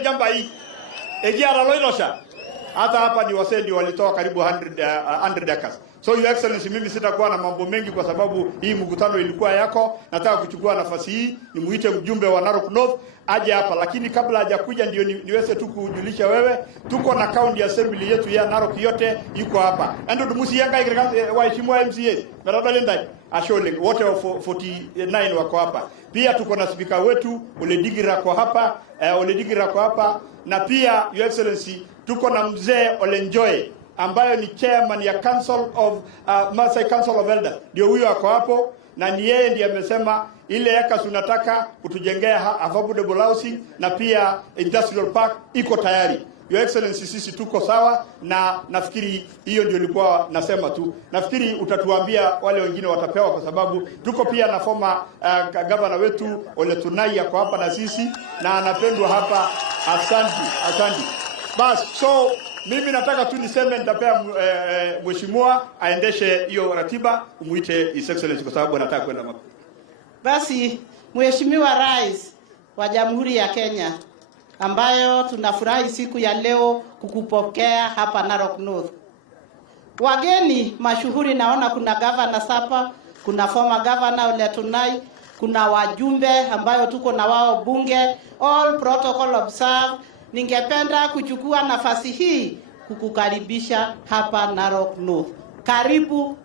ile jamba hii. Egiara loirosha. Hata hapa ni wasedi walitoa karibu 100 acres. So your excellency, mimi sitakuwa na mambo mengi kwa sababu hii mkutano ilikuwa yako. Nataka kuchukua nafasi hii nimuite mjumbe wa Narok North aje hapa, lakini kabla hajakuja ndio niweze tu kujulisha wewe, tuko na county assembly yetu ya Narok yote iko hapa. Endo dumusianga waheshimiwa MCA Merabalenda Ashole wote 49 wako hapa. Pia tuko na speaker wetu Oledigira kwa hapa, na pia your excellency tuko na mzee Olenjoy ambayo ni chairman ya Council of Maasai Council of Elders. Ndio huyo ako hapo, na ni yeye ndiye amesema ile eka tunataka kutujengea affordable housing na pia industrial park iko tayari. Your excellency, sisi tuko sawa, na nafikiri hiyo ndio nilikuwa nasema tu. Nafikiri utatuambia wale wengine watapewa, kwa sababu tuko pia na former governor wetu Ole Tunai yako hapa na sisi, na anapendwa hapa. Asante. Bas, so mimi nataka tu niseme nitapea mheshimiwa aendeshe hiyo ratiba, umuite His Excellency kwa sababu anataka kwenda mapo. Basi Mheshimiwa Rais wa Jamhuri ya Kenya, ambayo tunafurahi siku ya leo kukupokea hapa Narok North. Wageni mashuhuri, naona kuna governor hapa, kuna former governor Ole Tunai, kuna wajumbe ambayo tuko na wao bunge, all protocol observed. Ningependa kuchukua nafasi hii kukukaribisha hapa Narok North. Karibu.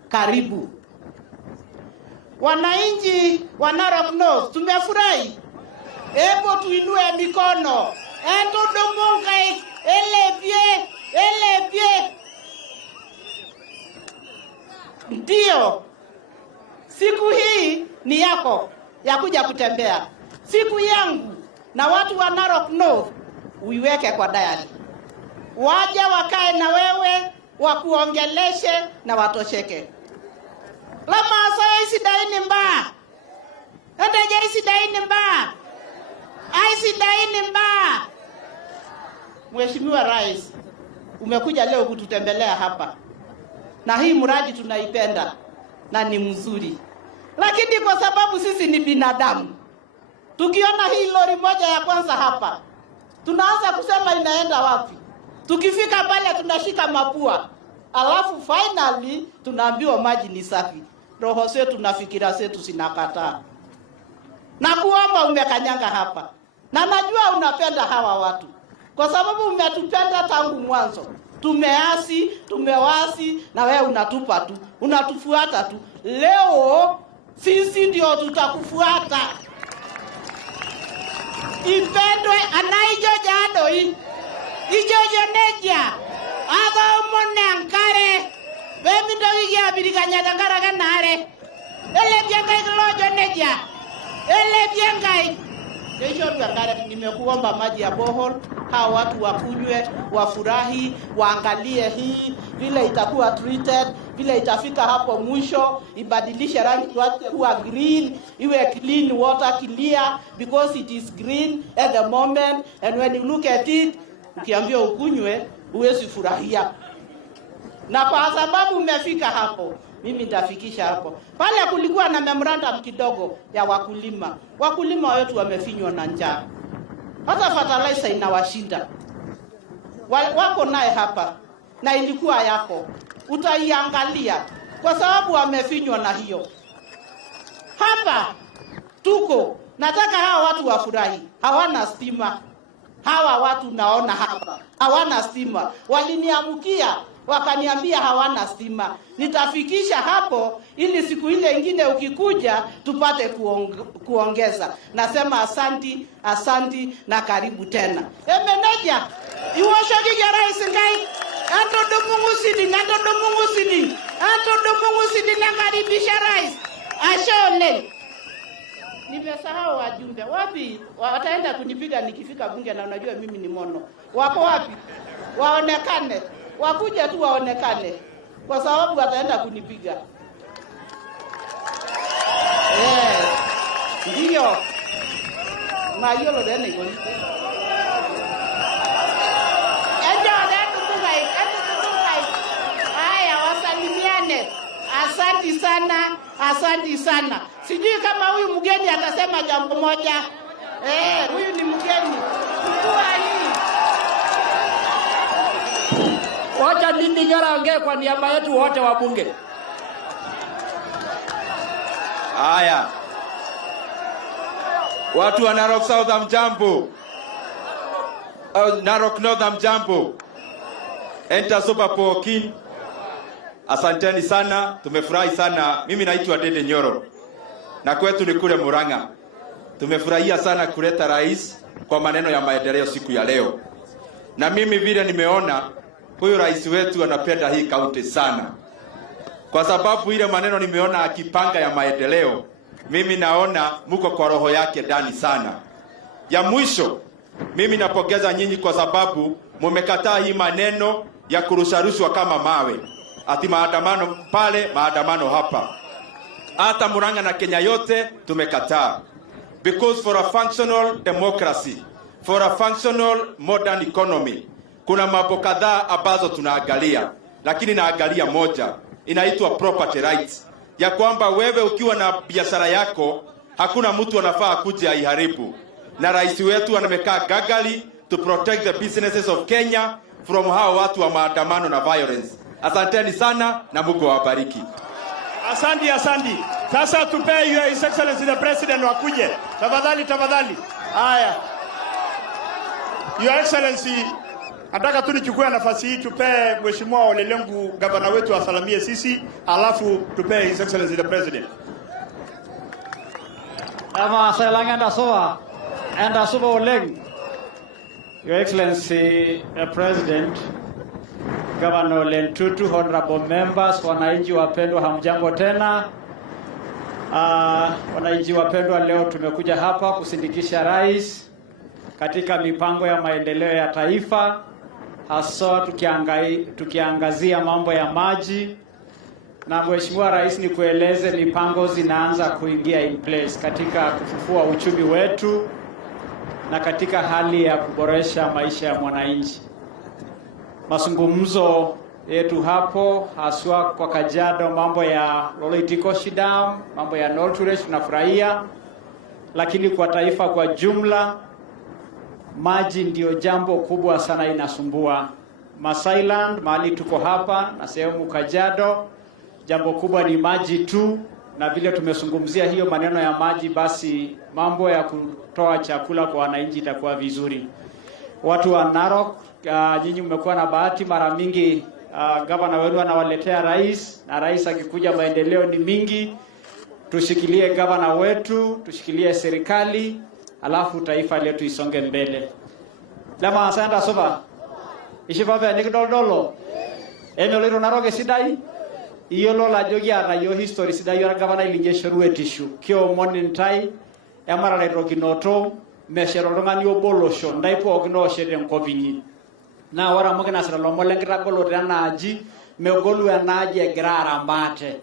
Wananchi wa Narok North, tumefurahi. Hebu tuinue mikono. Endo domongai elevye. Ndio. Siku hii ni yako ya kuja kutembea. Siku yangu na watu wa Narok North uiweke kwa diary. Waje wakae na wewe, wakuongeleshe na watosheke. Lama isi daini mba. Endeje isi daini mba. Isi daini mba. Mheshimiwa Rais, umekuja leo kututembelea hapa. Na hii mradi tunaipenda na ni mzuri. Lakini kwa sababu sisi ni binadamu, tukiona hii lori moja ya kwanza hapa, tunaanza kusema inaenda wapi. Tukifika pale tunashika mapua. Alafu finally tunaambiwa maji ni safi. Roho zetu na fikira zetu zinakataa. Na kuomba umekanyanga hapa. Na najua unapenda hawa watu, kwa sababu umetupenda tangu mwanzo. Tumeasi, tumewasi, na wewe unatupa tu, unatufuata tu. Leo sisi ndio tutakufuata. Ipendwe anaijo jado hii. Ijojo neja. Aga umone ankare. Bemi ndo wiki abirikanya dangara kanare. Ele biangai kilojo neja. Ele biangai. Kesho tuangare, nimekuomba maji ya bohol. Hawa watu wakunywe, wafurahi, waangalie hii vile itakuwa treated, vile itafika hapo mwisho, ibadilishe rangi kuwa green, iwe clean water, clear, because it is green at the moment, and when you look at it, ukiambia ukunywe, huwezi furahia. Na kwa sababu umefika hapo, mimi nitafikisha hapo. Pale kulikuwa na memorandum kidogo ya wakulima. Wakulima wetu wamefinywa na njaa. Hata fertilizer inawashinda. Wako naye hapa na ilikuwa yako. Utaiangalia kwa sababu wamefinywa na hiyo. Hapa tuko, nataka hawa watu wafurahi. Hawana stima. Hawa watu naona hapa hawana stima. Waliniamukia wakaniambia hawana stima. Nitafikisha hapo ili siku ile nyingine ukikuja tupate kuongeza. Nasema asanti na karibu tena. Meneja, iwashoki ya Rais ngai. Anto domungu sidi na karibisha Rais. Ashole. Nimesahau wajumbe. Wapi? Wataenda kunipiga nikifika bunge, na unajua mimi ni mono. Wako wapi? Waonekane. Wakuja tu waonekane, kwa sababu wataenda kunipiga. Ndio. Mayolo dene goli. Haya, wasalimiane. Asante sana. Sijui kama huyu mgeni atasema jambo moja. Huyu ni mgeni. Chukua hii. Ndindi Nyoro aongee kwa niaba yetu wote wa bunge. Haya. Watu wa Narok South hamjambo. Narok North hamjambo. Enter Super Pokin. Asanteni sana, tumefurahi sana. Mimi naitwa Dede Nyoro. Na kwetu ni kule Murang'a. Tumefurahia sana kuleta rais kwa maneno ya maendeleo siku ya leo. Na mimi vile nimeona huyu rais wetu anapenda hii kaunti sana. Kwa sababu ile maneno nimeona akipanga ya maendeleo, mimi naona muko kwa roho yake ndani sana. Ya mwisho, mimi napongeza nyinyi kwa sababu mmekataa hii maneno ya kurusharushwa kama mawe. Ati maandamano pale, maandamano hapa. Hata Murang'a na Kenya yote tumekataa. Because for a functional democracy, for a functional modern economy, kuna mambo kadhaa ambazo tunaangalia, lakini naangalia moja, inaitwa property rights. Ya kwamba wewe ukiwa na biashara yako, hakuna mtu anafaa kuja aiharibu. Na rais wetu anamekaa gagali to protect the businesses of Kenya from hao watu wa maandamano na violence. Asanteni sana na Mungu awabariki. Asante. Sasa tupe your His Excellency the President wakuje. Tafadhali. Haya. Your Excellency, nataka tu nichukue nafasi hii tupe Mheshimiwa Ole Lenku gavana wetu asalamie sisi, alafu tupe His Excellency the President. Ama salanganda soa. Enda suba Oleng. Your Excellency the President, Governor Lentutu, honorable members, wananchi wapendwa, hamjambo tena. Wananchi wapendwa, leo tumekuja hapa kusindikisha rais katika mipango ya maendeleo ya taifa, hasa tukiangazia mambo ya maji. Na Mheshimiwa Rais, ni kueleze mipango zinaanza kuingia in place katika kufufua uchumi wetu na katika hali ya kuboresha maisha ya mwananchi. Mazungumzo yetu hapo haswa kwa Kajiado, mambo ya Loitikoshi Dam, mambo ya North tunafurahia, lakini kwa taifa kwa jumla maji ndio jambo kubwa sana inasumbua. Masailand mahali tuko hapa na sehemu Kajiado, jambo kubwa ni maji tu, na vile tumezungumzia hiyo maneno ya maji, basi mambo ya kutoa chakula kwa wananchi itakuwa vizuri. Watu wa Narok, nyinyi mmekuwa na bahati mara mingi, gavana wenu anawaletea rais, na rais akikuja maendeleo ni mingi. Tushikilie gavana wetu, tushikilie serikali, alafu taifa letu isonge mbele. Lama asante soba. Ishibabe nikidololo. Lero Narok sidai. Iyolo la jogi ara yo history sidai yo gavana ilinje shorwe tishu. Kyo monintai emara le rokinoto meshero ngani obolosho ndaipo ogno shede nkopinyi. Na wara mogena sira lomolengita golo tena aji megolu enaji egrara mbate.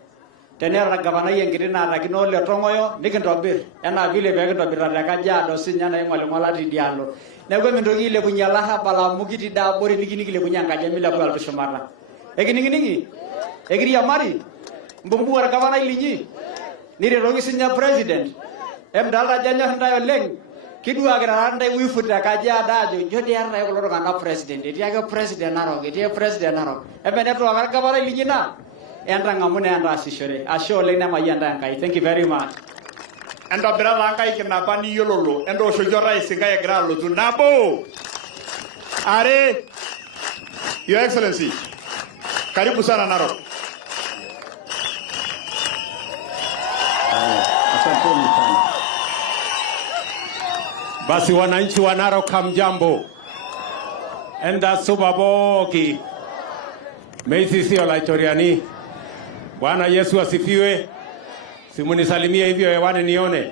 Tenera gavana yengiri na rakino le tongoyo nikintobir ena vile bekintobirata Kajiado sinya na ingoling'ola tidialo. Neeku mintoki ile kunyala habala mukiti da bori nikinikile kunyanga jamila kwa altushomara. Ekiningi egiri amari mbumbu war gavana ilinyi nire rogi sinya president emdalta janya ndayo leng kidua geranda wifuta Kajiado ajo jodi arra ko loro kana president etiake president Narok etiake president Narok ebeneto war gavana ilinyi na enda ngamune enda asishore asho leng na mayanda ngai. Thank you very much. Enda brother ngai kinapa ni yololo endo shojo rais ngai gra lo tunabo are. Your Excellency, karibu sana Narok. Asanteni sana. Basi wananchi wa Narok hamjambo. Enda subaboki. Meisi sio la historiani. Bwana Yesu asifiwe. Simunisalimie hivyo hewani nione.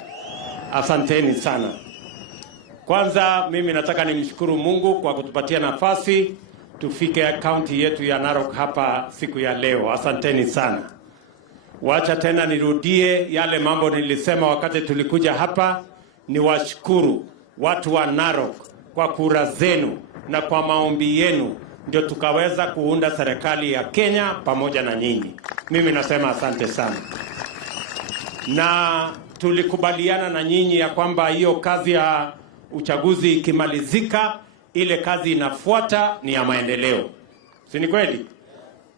Asanteni sana. Kwanza mimi nataka nimshukuru Mungu kwa kutupatia nafasi tufike kaunti yetu ya Narok hapa siku ya leo. Asanteni sana. Wacha tena nirudie yale mambo nilisema wakati tulikuja hapa. Niwashukuru watu wa Narok kwa kura zenu na kwa maombi yenu ndio tukaweza kuunda serikali ya Kenya pamoja na nyinyi. Mimi nasema asante sana. Na tulikubaliana na nyinyi ya kwamba hiyo kazi ya uchaguzi ikimalizika, ile kazi inafuata ni ya maendeleo. Si ni kweli?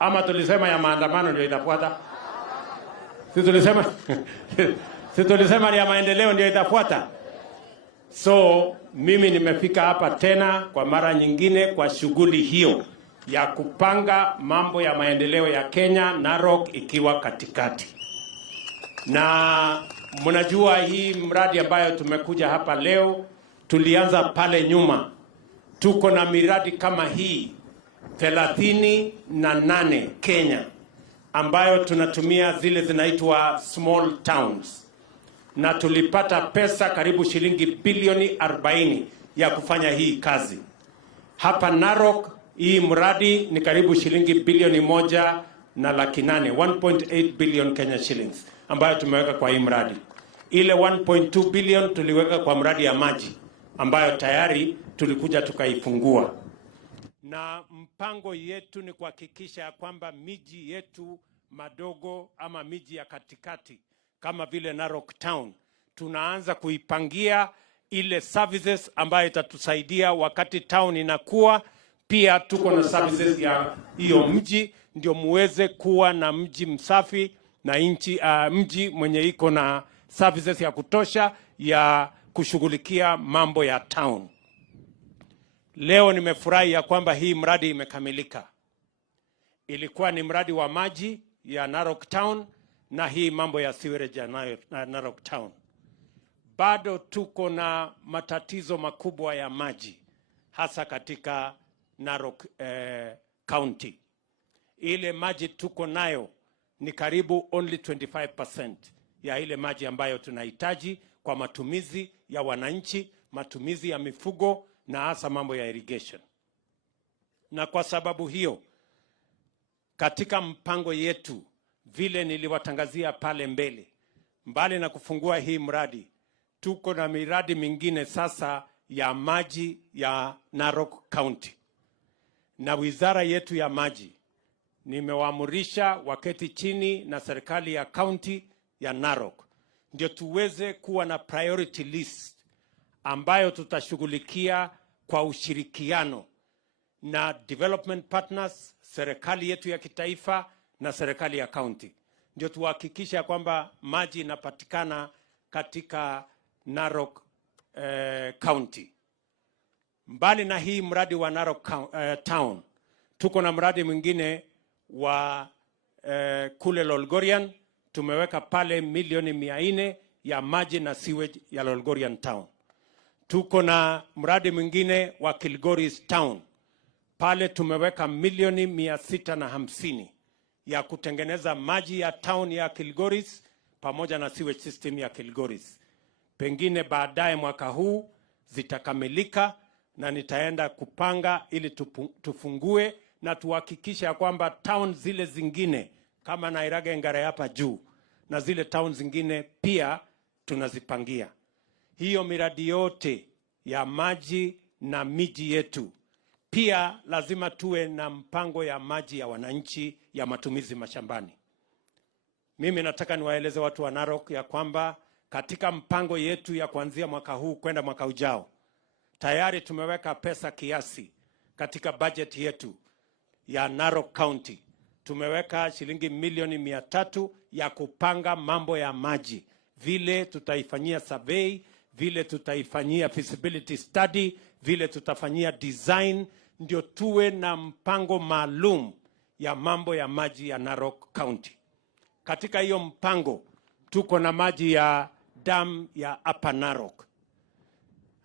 Ama tulisema ya maandamano ndio itafuata? Si tulisema ni ya maendeleo ndio itafuata? So mimi nimefika hapa tena kwa mara nyingine kwa shughuli hiyo ya kupanga mambo ya maendeleo ya Kenya, Narok ikiwa katikati. Na mnajua hii mradi ambayo tumekuja hapa leo, tulianza pale nyuma. Tuko na miradi kama hii 38 Kenya ambayo tunatumia zile zinaitwa small towns. Na tulipata pesa karibu shilingi bilioni 40 ya kufanya hii kazi. Hapa Narok hii mradi ni karibu shilingi bilioni 1.8, 1.8 billion Kenya shillings ambayo tumeweka kwa hii mradi. Ile 1.2 billion tuliweka kwa mradi ya maji ambayo tayari tulikuja tukaifungua. Na mpango yetu ni kuhakikisha kwamba miji yetu madogo ama miji ya katikati kama vile Narok Town tunaanza kuipangia ile services ambayo itatusaidia wakati town inakuwa. Pia tuko na services ya hiyo mji ndio muweze kuwa na mji msafi na mji mwenye iko na services ya kutosha ya kushughulikia mambo ya town. Leo nimefurahi ya kwamba hii mradi imekamilika. Ilikuwa ni mradi wa maji ya Narok Town na hii mambo ya sewerage ya Narok Town. Bado tuko na matatizo makubwa ya maji hasa katika Narok County. Ile maji tuko nayo ni karibu only 25% ya ile maji ambayo tunahitaji kwa matumizi ya wananchi, matumizi ya mifugo na hasa mambo ya irrigation. Na kwa sababu hiyo katika mpango yetu vile niliwatangazia pale mbele, mbali na kufungua hii mradi, tuko na miradi mingine sasa ya maji ya Narok County. Na wizara yetu ya maji nimewaamurisha waketi chini na serikali ya county ya Narok ndio tuweze kuwa na priority list ambayo tutashughulikia kwa ushirikiano na development partners, serikali yetu ya kitaifa na serikali ya county. Ndio tuhakikisha kwamba maji inapatikana katika Narok County. Mbali na hii mradi wa Narok Town, tuko na mradi mwingine wa kule Lolgorian. Tumeweka pale milioni 400 ya maji na sewage ya Lolgorian Town. Tuko na mradi mwingine wa Kilgoris Town. Pale tumeweka milioni 650 ya kutengeneza maji ya town ya Kilgoris pamoja na sewage system ya Kilgoris. Pengine baadaye mwaka huu zitakamilika na nitaenda kupanga ili tufungue na tuhakikisha kwamba town zile zingine kama Nairage Ngare hapa juu na zile town zingine pia tunazipangia. Hiyo miradi yote ya maji na miji yetu. Pia lazima tuwe na mpango ya maji ya wananchi ya matumizi mashambani. Mimi nataka niwaeleze watu wa Narok ya kwamba katika mpango yetu ya kuanzia mwaka huu kwenda mwaka ujao, tayari tumeweka pesa kiasi katika budget yetu ya Narok County. Tumeweka shilingi milioni 300 ya kupanga mambo ya maji. Vile tutaifanyia survey, vile tutaifanyia feasibility study, vile tutafanyia design, ndio tuwe na mpango maalum ya mambo ya maji ya Narok County. Katika hiyo mpango, tuko na maji ya dam ya Upper Narok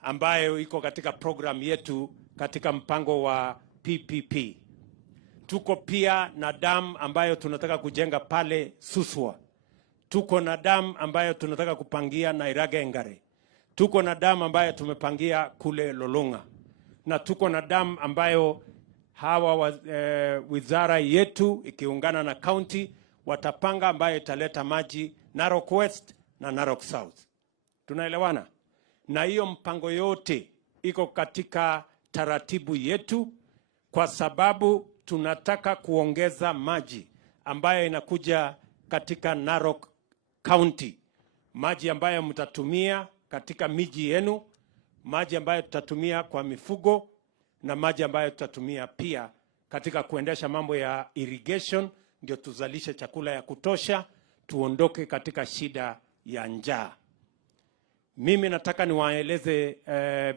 ambayo iko katika program yetu katika mpango wa PPP. Tuko pia na dam ambayo tunataka kujenga pale Suswa. Tuko na dam ambayo tunataka kupangia Nairage Ngare. Tuko na dam ambayo tumepangia kule Lolonga. Na tuko na dam ambayo wizara yetu ikiungana na county watapanga ambayo italeta maji Narok West na Narok South. Tunaelewana? Na hiyo mpango yote iko katika taratibu yetu kwa sababu tunataka kuongeza maji ambayo inakuja katika Narok County. Maji ambayo mtatumia katika miji yenu, maji ambayo tutatumia kwa mifugo na maji ambayo tutatumia pia katika kuendesha mambo ya irrigation, ndio tuzalishe chakula ya kutosha, tuondoke katika shida ya njaa. Mimi nataka niwaeleze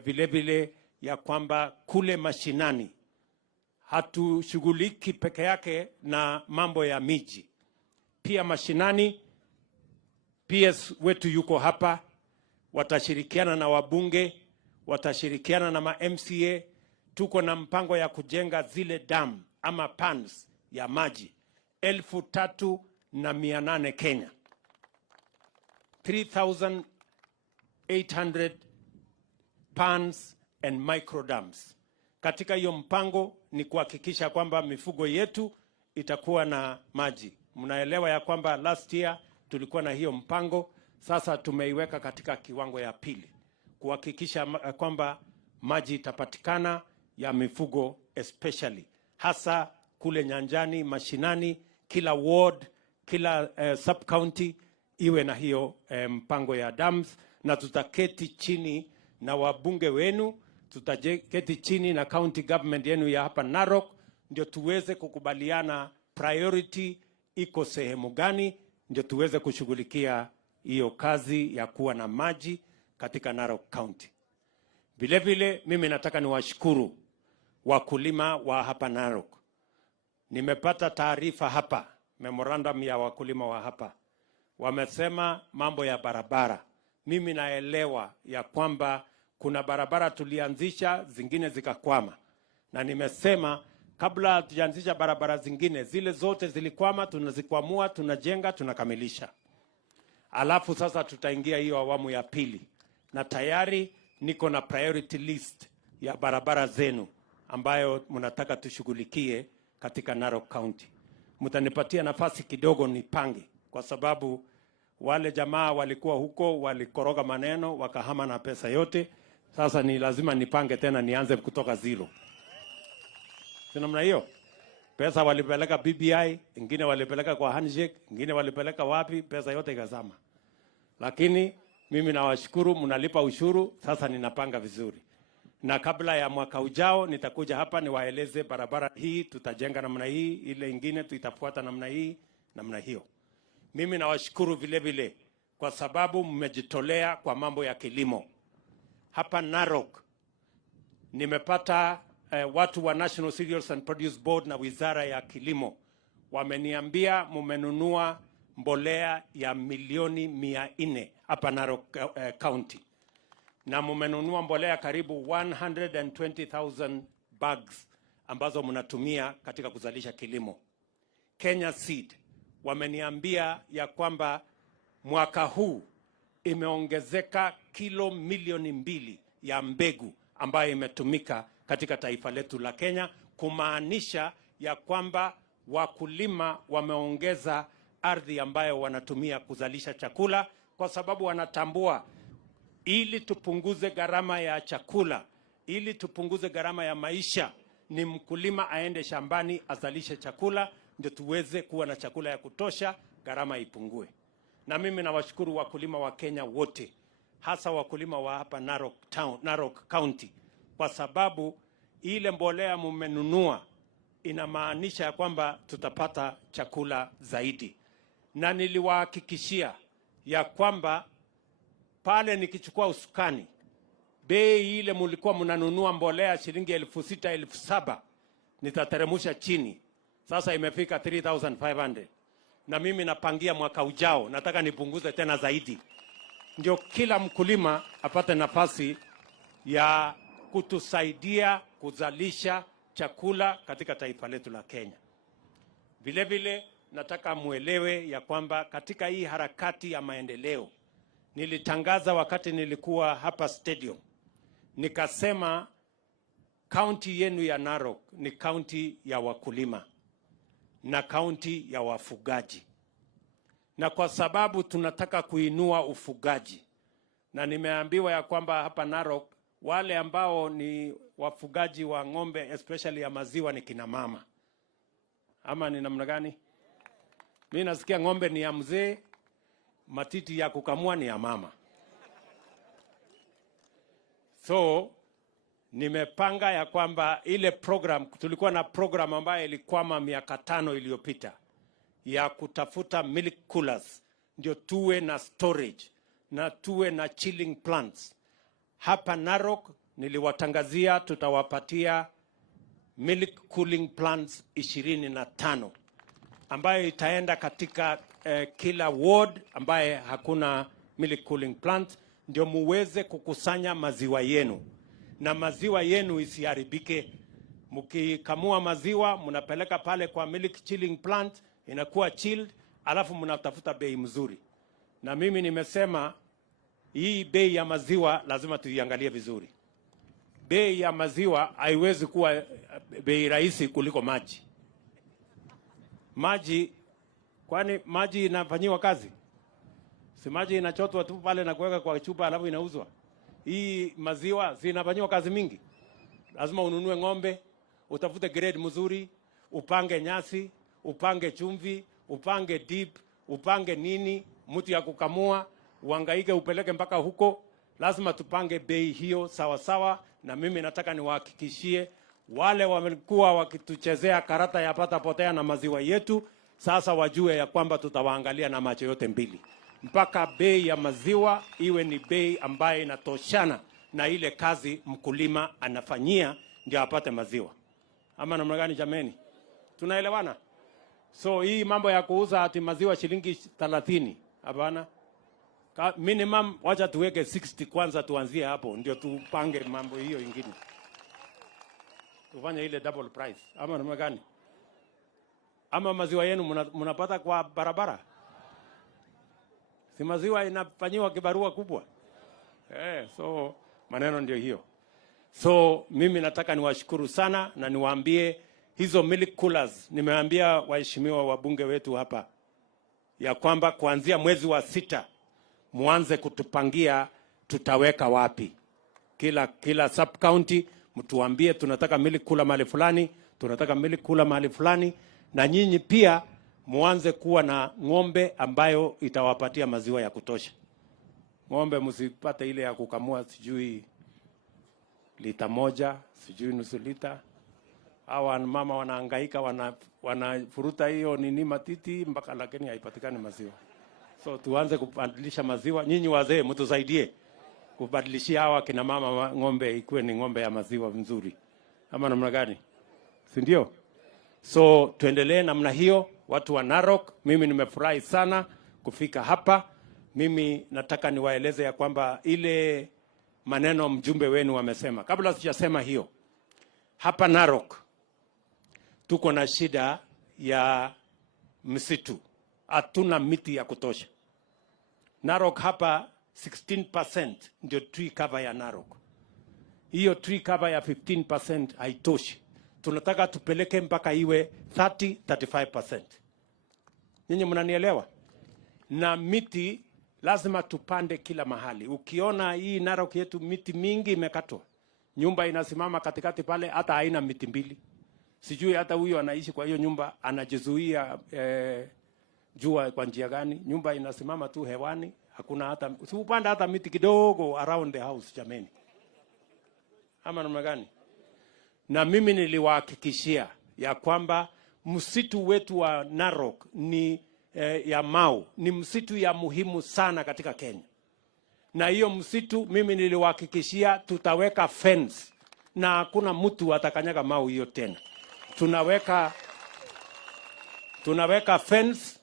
vile vile ya kwamba kule mashinani hatushughuliki peke yake na mambo ya miji. Pia mashinani, PS wetu yuko hapa, watashirikiana na wabunge, watashirikiana na ma-MCA. Tuko na mpango ya kujenga zile dam ama ponds ya maji 3,800 Kenya, 3,800 ponds and micro dams. Katika hiyo mpango ni kuhakikisha kwamba mifugo yetu itakuwa na maji. Mnaelewa ya kwamba last year tulikuwa na hiyo mpango, sasa tumeiweka katika kiwango ya pili, kuhakikisha kwamba maji itapatikana ya mifugo, especially hasa kule nyanjani, mashinani, kila ward, kila sub county iwe na hiyo mpango ya dams. Na tutaketi chini na wabunge wenu, tutaketi chini na county government yenu ya hapa Narok, ndio tuweze kukubaliana priority iko sehemu gani, ndio tuweze kushughulikia hiyo kazi ya kuwa na maji katika Narok County. Vile vile mimi nataka niwashukuru wakulima wa hapa Narok. Nimepata taarifa hapa, memorandum ya wakulima wa hapa. Wamesema mambo ya barabara. Mimi naelewa ya kwamba kuna barabara tulianzisha, zingine zikakwama. Na nimesema kabla hatujaanzisha barabara zingine, zile zote zilikwama, tunazikwamua, tunajenga, tunakamilisha. Alafu sasa tutaingia hiyo awamu ya pili. Na tayari niko na priority list ya barabara zenu ambayo mnataka tushughulikie katika Narok County. Mtanipatia nafasi kidogo nipange, kwa sababu wale jamaa walikuwa huko, walikoroga maneno, wakahama na pesa yote. Sasa ni lazima nipange tena, nianze kutoka zero. Tunamna hiyo. Pesa walipeleka BBI, ingine walipeleka kwa handshake, ingine walipeleka wapi, pesa yote ikazama. Lakini mimi nawashukuru, mnalipa ushuru, sasa ninapanga vizuri. Na kabla ya mwaka ujao nitakuja hapa niwaeleze barabara hii tutajenga namna hii, ile ingine tutafuata namna hii, namna hiyo. Mimi nawashukuru vile vile kwa sababu mmejitolea kwa mambo ya kilimo. Hapa Narok nimepata watu wa National Cereals and Produce Board na Wizara ya Kilimo wameniambia mumenunua mbolea ya milioni 400 hapa Narok County. Na mumenunua mbolea karibu 120,000 bags ambazo mnatumia katika kuzalisha kilimo. Kenya Seed wameniambia ya kwamba mwaka huu imeongezeka kilo milioni 2 ya mbegu ambayo imetumika katika taifa letu la Kenya, kumaanisha ya kwamba wakulima wameongeza ardhi ambayo wanatumia kuzalisha chakula, kwa sababu wanatambua ili tupunguze gharama ya chakula, ili tupunguze gharama ya maisha, ni mkulima aende shambani azalishe chakula, ndio tuweze kuwa na chakula ya kutosha, gharama ipungue. Na mimi nawashukuru wakulima wa Kenya wote, hasa wakulima wa hapa Narok County, kwa sababu ile mbolea mumenunua inamaanisha ya kwamba tutapata chakula zaidi. Na niliwahakikishia ya kwamba pale nikichukua usukani, bei ile mulikuwa mnanunua mbolea shilingi 6,000 7,000 nitateremusha chini. Sasa imefika 3,500. Na mimi napangia mwaka ujao nataka nipunguze tena zaidi, ndio kila mkulima apate nafasi ya kutusaidia kuzalisha chakula katika taifa letu la Kenya. Vile vile nataka muelewe ya kwamba katika hii harakati ya maendeleo, nilitangaza wakati nilikuwa hapa stadium, nikasema kaunti yenu ya Narok ni kaunti ya wakulima na kaunti ya wafugaji. Na kwa sababu tunataka kuinua ufugaji, na nimeambiwa ya kwamba hapa Narok wale ambao ni wafugaji wa ng'ombe especially ya maziwa ni kina mama. Ama ni namna gani? Mimi nasikia ng'ombe ni ya mzee, matiti ya kukamua ni ya mama. So nimepanga ya kwamba ile program, tulikuwa na program ambayo ilikwama miaka 5 iliyopita ya kutafuta milk coolers, ndio tuwe na storage na tuwe na chilling plants. Hapa Narok niliwatangazia tutawapatia milk cooling plants 25 ambayo itaenda katika kila ward ambaye hakuna milk cooling plant, ndio muweze kukusanya maziwa yenu na maziwa yenu isiharibike. Mkikamua maziwa mnapeleka pale kwa milk chilling plant, inakuwa chilled, alafu mnatafuta bei mzuri. Na mimi nimesema hii bei ya maziwa lazima tuiangalie vizuri. Bei ya maziwa haiwezi kuwa bei rahisi kuliko maji. Maji, kwani maji inafanyiwa kazi? Si maji inachotwa tu pale na kuweka kwa chupa alafu inauzwa. Hii maziwa zinafanyiwa kazi mingi. Lazima ununue ng'ombe, utafute grade mzuri, upange nyasi, upange chumvi, upange dip, upange nini, mtu ya kukamua, uhangaike upeleke mpaka huko. Lazima tupange bei hiyo sawa sawa, na mimi nataka niwahakikishie wale wamekuwa wakituchezea karata ya pata potea na maziwa yetu, sasa wajue ya kwamba tutawaangalia na macho yote mbili. Mpaka bei ya maziwa iwe ni bei ambayo inatoshana na ile kazi mkulima anafanyia ndio apate maziwa. Ama namna gani jameni? Tunaelewana? So hii mambo ya kuuza ati maziwa shilingi 30, hapana. Minimum wacha tuweke 60 kwanza, tuanzie hapo ndio tupange mambo hiyo ingine. Tufanye ile double price. Ama namna gani? Ama maziwa yenu mnapata kwa barabara? Si maziwa inafanyiwa kibarua kubwa. So maneno ndio hiyo. So mimi nataka niwashukuru sana na niwaambie hizo milk coolers, nimeambia waheshimiwa wabunge wetu hapa ya kwamba kuanzia mwezi wa 6 muanze kutupangia tutaweka wapi. Kila sub county mtuambie tunataka milk cooler mahali fulani, tunataka milk cooler mahali fulani, na nyinyi pia muanze kuwa na ng'ombe ambayo itawapatia maziwa ya kutosha. Ng'ombe msipate ile ya kukamua sijui lita 1, sijui nusu lita. Hawa mama wanahangaika, wanafuruta hiyo nini matiti mpaka lakini haipatikani maziwa. So tuanze kubadilisha maziwa. Nyinyi wazee mtusaidie kubadilishia hawa kina mama ng'ombe ikuwe ni ng'ombe ya maziwa nzuri. Ama namna gani? Si ndio? So tuendelee namna hiyo. Watu wa Narok, mimi nimefurahi sana kufika hapa. Mimi nataka niwaeleze ya kwamba ile maneno mjumbe wenu wamesema. Kabla sijasema hiyo, hapa Narok tuko na shida ya msitu. Hatuna miti ya kutosha. Narok hapa 16% ndio tree cover ya Narok. Hiyo tree cover ya 15% haitoshi. Tunataka tupeleke mpaka iwe 30-35%. Nyinyi mnanielewa? Na miti lazima tupande kila mahali. Ukiona hii Narok yetu miti mingi imekatwa. Nyumba inasimama katikati pale hata haina miti mbili. Sijui hata huyo anaishi kwa hiyo nyumba anajizuia jua kwa njia gani? Nyumba inasimama tu hewani, hakuna hata upanda hata miti kidogo around the house jameni. Ama namna gani? Na mimi niliwahakikishia ya kwamba msitu wetu wa Narok ni ya Mau, ni msitu ya muhimu sana katika Kenya. Na hiyo msitu mimi niliwahakikishia tutaweka fence na hakuna mtu atakanyaga Mau hiyo tena. Tunaweka fence,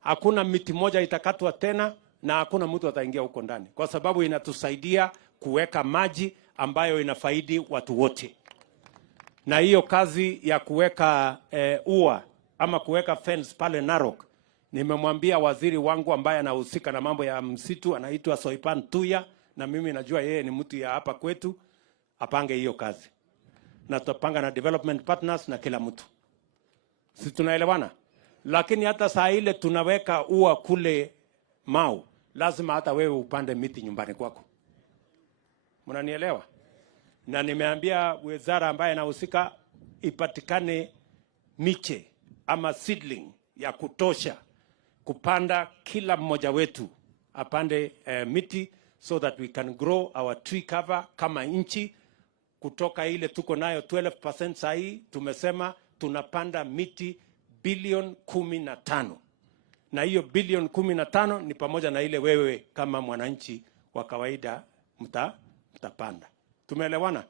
hakuna miti moja itakatwa tena na hakuna mtu ataingia huko ndani, kwa sababu inatusaidia kuweka maji ambayo inafaidi watu wote. Na hiyo kazi ya kuweka ua ama kuweka fence pale Narok, nimemwambia waziri wangu ambaye anahusika na mambo ya msitu, anaitwa Soipan Tuya, na mimi najua yeye ni mtu ya hapa kwetu, apange hiyo kazi. Na tutapanga na development partners na kila mtu. Si tunaelewana? Lakini hata saa ile tunaweka ua kule Mau, lazima hata wewe upande miti nyumbani kwako. Mnanielewa? Na nimeambia wizara ambaye anahusika ipatikane miche ama seedling ya kutosha kupanda, kila mmoja wetu apande miti so that we can grow our tree cover kama nchi. kutoka ile tuko nayo 12% sahi, tumesema tunapanda miti bilioni 15. Na hiyo bilioni 15 ni pamoja na ile wewe kama mwananchi wa kawaida mtapanda. Tumeelewana?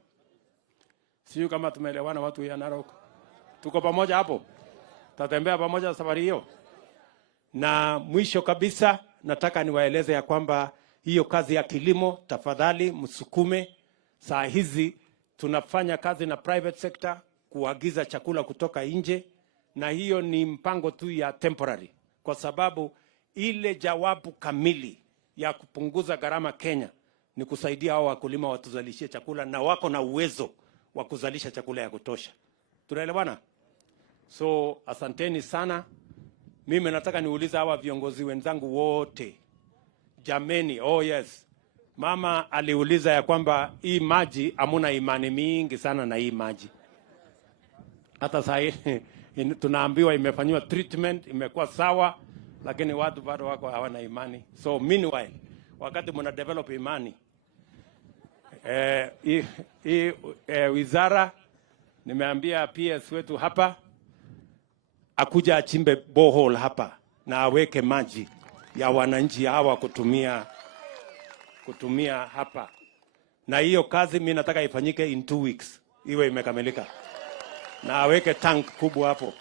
Sio kama tumeelewana watu ya Narok. Tuko pamoja hapo? Tatembea pamoja safari hiyo. Na mwisho kabisa nataka niwaeleze ya kwamba hiyo kazi ya kilimo tafadhali msukume. Saa hizi tunafanya kazi na private sector kuagiza chakula kutoka nje, na hiyo ni mpango tu ya temporary, kwa sababu ile jawabu kamili ya kupunguza gharama Kenya ni kusaidia hao wakulima watuzalishie chakula, na wako na uwezo wa kuzalisha chakula ya kutosha. Tunaelewana? So asanteni sana. Mimi nataka niulize hawa viongozi wenzangu wote, jameni, yes. Mama aliuliza ya kwamba hii maji hamuna imani mingi sana na hii maji. Hata sasa tunaambiwa imefanywa treatment, imekuwa sawa, lakini watu bado wako hawana imani. So meanwhile, wakati mna develop imani, wizara nimeambia PS wetu hapa akuja achimbe borehole hapa na aweke maji ya wananchi hawa kutumia hapa. Na hiyo kazi mimi nataka ifanyike in 2 weeks. Iwe imekamilika. Na aweke tank kubwa hapo.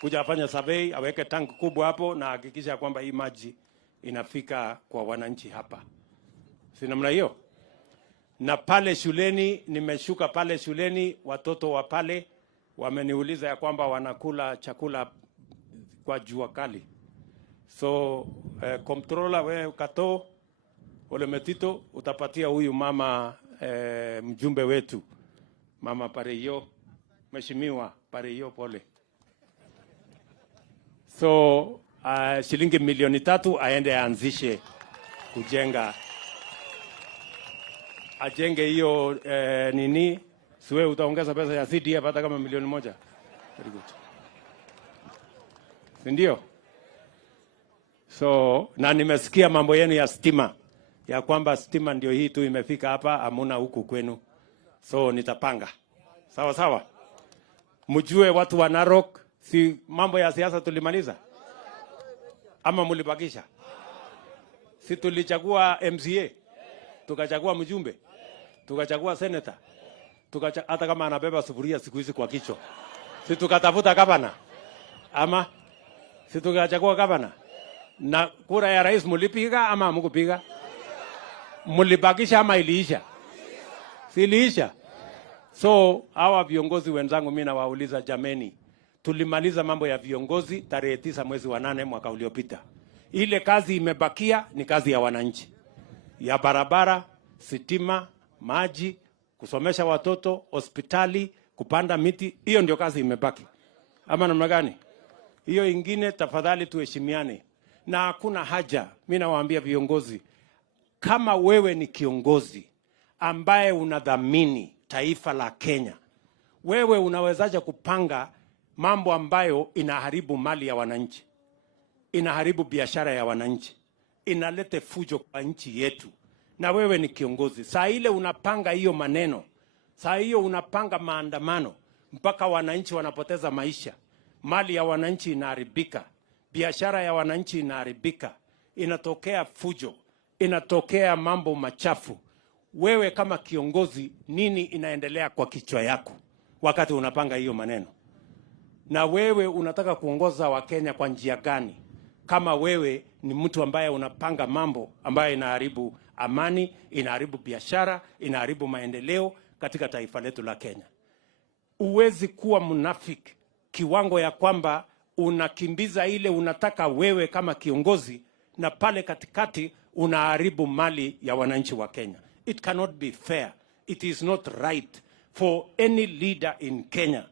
Kuja afanya survey, aweke tank kubwa hapo na hakikisha kwamba hii maji inafika kwa wananchi hapa. Si namna hiyo? Na pale shuleni, nimeshuka pale shuleni, watoto wa pale wameniuliza ya kwamba wanakula chakula kwa jua kali. So controller wewe Kato Ole Metito utapatia huyu mama mjumbe wetu mama Pareyo, mheshimiwa Pareyo, pole. So shilingi milioni 3 aende aanzishe kujenga, ajenge hiyo nini. Siwe utaongeza pesa ya CDF hata kama milioni 1. Very good. Ndio? So na nimesikia mambo yenu ya stima, ya kwamba stima ndio hii tu imefika hapa, hamuna huku kwenu. So nitapanga. Sawa sawa. Mjue watu wa Narok, si mambo ya siasa tulimaliza? Ama mulibakisha? Si tulichagua MCA, tukachagua mjumbe, tukachagua senator, hata kama anabeba sufuria siku hizi kwa kichwa. Si tukatafuta gavana? Ama si tukachagua gavana? Na kura ya rais mulipiga ama hamkupiga? Mulibakisha ama iliisha? Si iliisha? So hawa viongozi wenzangu mimi nawauliza, jameni, tulimaliza mambo ya viongozi tarehe 9 mwezi wa 8 mwaka uliopita. Ile kazi imebakia ni kazi ya wananchi, ya barabara, sitima, maji, kusomesha watoto, hospitali, kupanda miti. Hiyo ndio kazi imebaki. Ama namna gani? Hiyo ingine tafadhali tuheshimiane. Na hakuna haja, mimi nawaambia viongozi, kama wewe ni kiongozi ambaye unadhamini taifa la Kenya, wewe unawezaje kupanga mambo ambayo inaharibu mali ya wananchi, inaharibu biashara ya wananchi, inalete fujo kwa nchi yetu? Na wewe ni kiongozi, saa ile unapanga hiyo maneno, saa hiyo unapanga maandamano mpaka wananchi wanapoteza maisha, mali ya wananchi inaharibika, biashara ya wananchi inaharibika, inatokea fujo, inatokea mambo machafu. Wewe kama kiongozi, nini inaendelea kwa kichwa yako wakati unapanga hiyo maneno? Na wewe unataka kuongoza Wakenya kwa njia gani kama wewe ni mtu ambaye unapanga mambo ambayo inaharibu amani, inaharibu biashara, inaharibu maendeleo katika taifa letu la Kenya? Uwezi kuwa mnafiki kiwango ya kwamba unakimbiza ile unataka wewe kama kiongozi, na pale katikati unaharibu mali ya wananchi wa Kenya. It cannot be fair. It is not right for any leader in Kenya,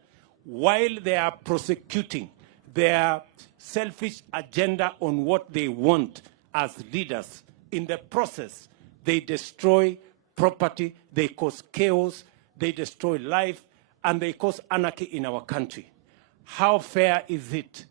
while they are prosecuting their selfish agenda on what they want as leaders, in the process they destroy property, they cause chaos, they destroy life, and they cause anarchy in our country. How fair is it